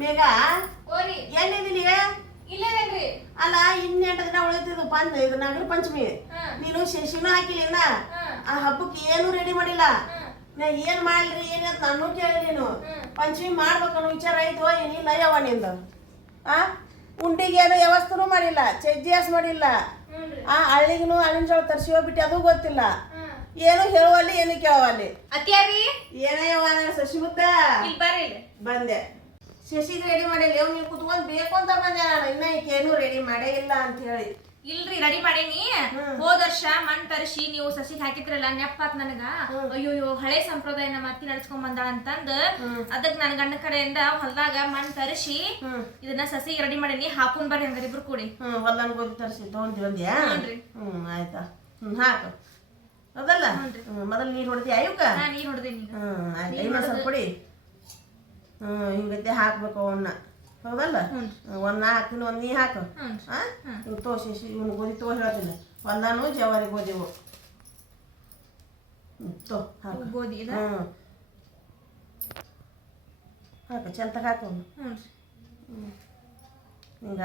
ಮೇಘ ಓರಿ ಎಲ್ಲಿದ್ದೀನಿ ಇಲ್ಲೇನ್ರಿ ಅಲ್ಲ ಇನ್ನೆಂಟು ದಿನ ಉಳಿತಿದ್ದು ಇದು ನಾಗರ ಪಂಚಮಿ ನೀನು ಶಿಶಿನೂ ಹಾಕಿಲ್ಲ ಆ ಹಬ್ಬಕ್ಕೆ ಏನು ರೆಡಿ ಮಾಡಿಲ್ಲ ನಾ ಏನ್ ಮಾಡ್ಲಿ ಏನಂತ ನಾನು ಕೇಳಿ ನೀನು ಪಂಚಮಿ ಮಾಡ್ಬೇಕನ್ನೋ ವಿಚಾರ ಆಯ್ತು ಏನಿಲ್ಲ ಯವ್ವ ನಿಂದು ಆ ಉಂಡಿಗೆ ಏನು ವ್ಯವಸ್ಥೆನೂ ಮಾಡಿಲ್ಲ ಚಜ್ಜಿಯಾಸ್ ಮಾಡಿಲ್ಲ ಆ ಹಳ್ಳಿಗೂ ಹಣ್ಣಿನ ಜೋಳ ತರಿಸಿ ಹೋಗ್ಬಿಟ್ಟು ಅದು ಗೊತ್ತಿಲ್ಲ ಏನು ಹೇಳುವಲ್ಲಿ ಏನು ಕೇಳುವಲ್ಲಿ ಅತ್ಯಾರಿ ಏನಯ್ಯವ್ವ ನಾನು ಶಶಿ ಮುತ್ತ ಇಲ್ಲಿ ಬರ್ರಿ ಬಂದೆ ಶಶಿಗೆ ರೆಡಿ ಮಾಡಿಲ್ಲ ನೀವು ಕುತ್ಕೊಂಡ್ ಬೇಕು ಅಂತ ಬಂದೆ ನಾನು ಇನ್ನ ಈಕೇನು ರೆಡಿ ಮಾಡೇ ಇಲ್ಲ ಅಂತ ಹೇಳಿ ಇಲ್ರಿ ರೆಡಿ ಮಾಡೇನಿ ಹೋದ ವರ್ಷ ಮಣ್ ತರಿಸಿ ನೀವು ಸಸಿಗೆ ಹಾಕಿದ್ರಲ್ಲ ನೆಪ್ಪಾತ್ ನನಗ ಅಯ್ಯೋ ಹಳೆ ಸಂಪ್ರದಾಯ ನಮ್ಮ ಅತ್ತಿ ನಡ್ಸ್ಕೊಂಡ್ ಬಂದಾಳ ಅಂತಂದ ಅದಕ್ ನನ್ ಗಂಡ ಕಡೆಯಿಂದ ಹೊಲದಾಗ ಮಣ್ ತರಿಸಿ ಇದನ್ನ ಸಸಿಗೆ ರೆಡಿ ಮಾಡೇನಿ ಹಾಕೊಂಡ್ ಬರ್ರಿ ಹಂಗಾರ ಇಬ್ರು ಕೂಡಿ ಹೊಲ್ದನ್ ಗೋಧಿ ತರಿಸಿ ತಗೊಂಡ್ಯಾ ಆಯ್ತಾ ಹಾಕು ಅದಲ್ಲ ಮೊದಲು ನೀರು ಹೊಡ್ತೀಯ ಇವಕ್ಕ ನೀರ್ ಹೊಡ್ದೇನಿ ಆಯ್ತಾ ಇನ್ನೊಂದ್ ಸ್ವಲ್ಪ ಕೊಡಿ ಹಿಂಗತ್ತೆ ಹಾಕ್ಬೇಕು ಅವನ್ನ ಹೌದಲ್ಲ ಒಂದ್ ಹಾಕ್ತೀನಿ ಒಂದ್ ನೀ ಹಾಕು ಇವ್ ತೋಸಿ ಇವನು ಗೋಧಿ ತೋ ಹೇಳ್ತೀನಿ ಒಂದಾನು ಜವಾರಿ ಗೋಧಿವು ತೋ ಹಾಕು ಗೋಧಿ ಹಾಕು ಚಂತ ಹಾಕು ಹಿಂಗ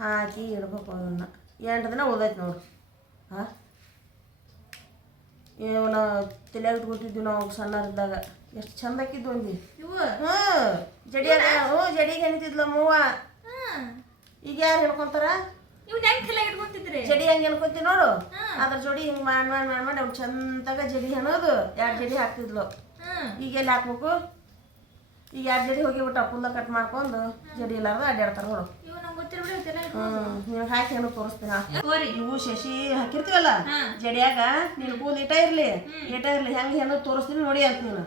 ಹಾಕಿ ಇಡ್ಬೇಕು ಅದನ್ನ 8 ದಿನ ಉಳ್ದೈತಿ ನೋಡು ಇವನ ತಲೆಯಾಗ ಇಟ್ಕೊತಿದ್ವಿ ನಾವು ಸಣ್ಣರಿದ್ದಾಗ ಎಷ್ಟು ಚಂದ ಹಾಕಿದ್ವು ಅಂದಿ ಜಡಿಯಾಗ ಜಡಿಗೆ ಹೆಣ್ತಿದ್ಲ ಮೂವ ಈಗ ಯಾರು ಹೇಳ್ಕೊಂತಾರ ಜಡಿ ಹಂಗೆ ಹೇಳ್ಕೊತೀವಿ ನೋಡು ಅದ್ರ ಜೋಡಿ ಹಿಂಗೆ ಮಾಡಿ ಅವ್ನು ಚಂದಾಗ ಜಡಿ ಹೆಣೋದು 2 ಜಡಿ ಹಾಕ್ತಿದ್ಲು ಈಗ ಎಲ್ಲಿ ಹಾಕ್ಬೇಕು ಈಗ 2 ಜಡಿ ಹೋಗಿಬಿಟ್ಟು ಪುಲ್ಲ ಕಟ್ ಮಾಡ್ಕೊಂಡು ಜಡಿ ಇಲ್ಲಾರ್ದ ಅಡ್ಡಾಡ್ತಾರ ನೋಡು ನೀವು ಹಾಕಿ ಹೆಣ್ಣು ತೋರಿಸ್ತೀನಿ ಇವು ಶಶಿ ಹಾಕಿರ್ತೀವಲ್ಲ ಜಡಿಯಾಗ ನೀನು ಕೂಲ್ ಇಟ ಇರ್ಲಿ ಹೆಂಗ್ ಹೆಣ್ಣು ತೋರಿಸ್ತೀನಿ ನೋಡಿ ಅಂತ ನೀನು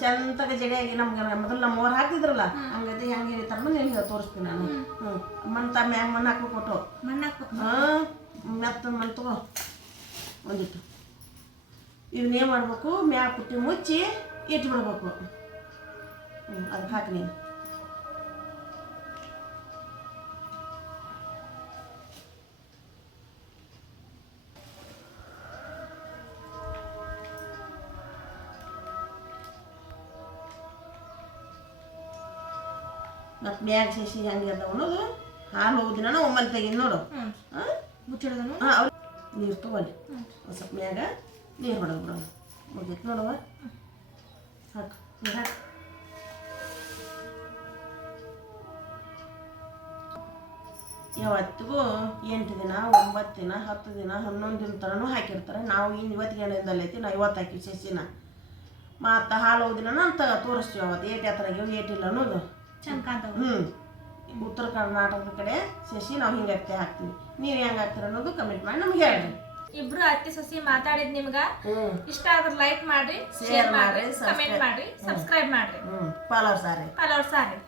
ಚಂದಾಗ ಜಡಿಯಾಗಿ ನಮ್ಗೆ ಮೊದಲು ನಮ್ಮವ್ರು ಹಾಕ್ತಿದ್ರಲ್ಲ ಹಂಗೈತಿ ಹೆಂಗ್ ಹೇಳಿತಾರ ನೀನು ತೋರಿಸ್ತೀನಿ ನಾನು ಮಣ್ಣ ಮ್ಯಾಗ ಮಣ್ಣು ಹಾಕ್ಬೇಕು ಮೆತ್ತ ಮಣ್ಣು ತಗೋ ಒಂದಿಟ್ಟು ಇದನ್ನೇನು ಮಾಡ್ಬೇಕು ಮ್ಯಾಗ ಪುಟ್ಟಿ ಮುಚ್ಚಿ ಇಟ್ಬಿಡ್ಬೇಕು ಅದಕ್ಕೆ ಹಾಕಿ ನೀನು ಮತ್ತು ಮ್ಯಾಗ ಶಶಿ ಹೆಂಗೆ ಅದಾವ ಅನ್ನೋದು ಹಾಲು ಹೋದಿನ ಒಮ್ಮಲ್ಲಿ ತೆಗಿದ್ ನೋಡು ನೀರು ತಗೊಳ್ಳಿ ಒಂದು ಸ್ವಲ್ಪ ಮ್ಯಾಗ ನೀರು ಹೊಡೋದು ಬಿಡೋಣ ಮುಗಿತು ನೋಡುವ ಹಾಕು ನೀರು ಹಾಕು ಯಾವತ್ತಿಗೂ 8 ದಿನ 9 ದಿನ 10 ದಿನ 11 ದಿನ ತನೂ ಹಾಕಿರ್ತಾರೆ ನಾವು ಇನ್ನು ಇವತ್ತಿಗೆ ಐತಿ ನಾವು ಇವತ್ತು ಹಾಕಿ ಶಶಿನ ಮತ್ತು ಹಾಲು ಹೋದಿನ ಅಂತ ತೋರಿಸ್ತೀವಿ ಅವತ್ತು ಏಟ್ ಹತ್ರಗೆ ಏಟಿಲ್ಲ ಅನ್ನೋದು ಉತ್ತರ ಕರ್ನಾಟಕದ ಕಡೆ ಶಶಿ ನಾವು ಹಿಂಗೆ ಹಾಕ್ತೀವಿ ನೀವು ಹೆಂಗೆ ಹಾಕ್ತೀರ ಅನ್ನೋದು ಕಮೆಂಟ್ ಮಾಡಿ ನಮ್ಗೆ ಹೇಳಿ ಇಬ್ರು ಅತ್ತಿ ಸಸಿ ಮಾತಾಡಿದ್ ನಿಮ್ಗ ಇಷ್ಟ ಆದ್ರೆ ಲೈಕ್ ಮಾಡ್ರಿ ಶೇರ್ ಮಾಡ್ರಿ ಕಮೆಂಟ್ ಮಾಡ್ರಿ ಸಬ್ಸ್ಕ್ರೈಬ್ ಮಾಡ್ರಿ ಫಾಲೋವರ್ಸ್ ಆರಿ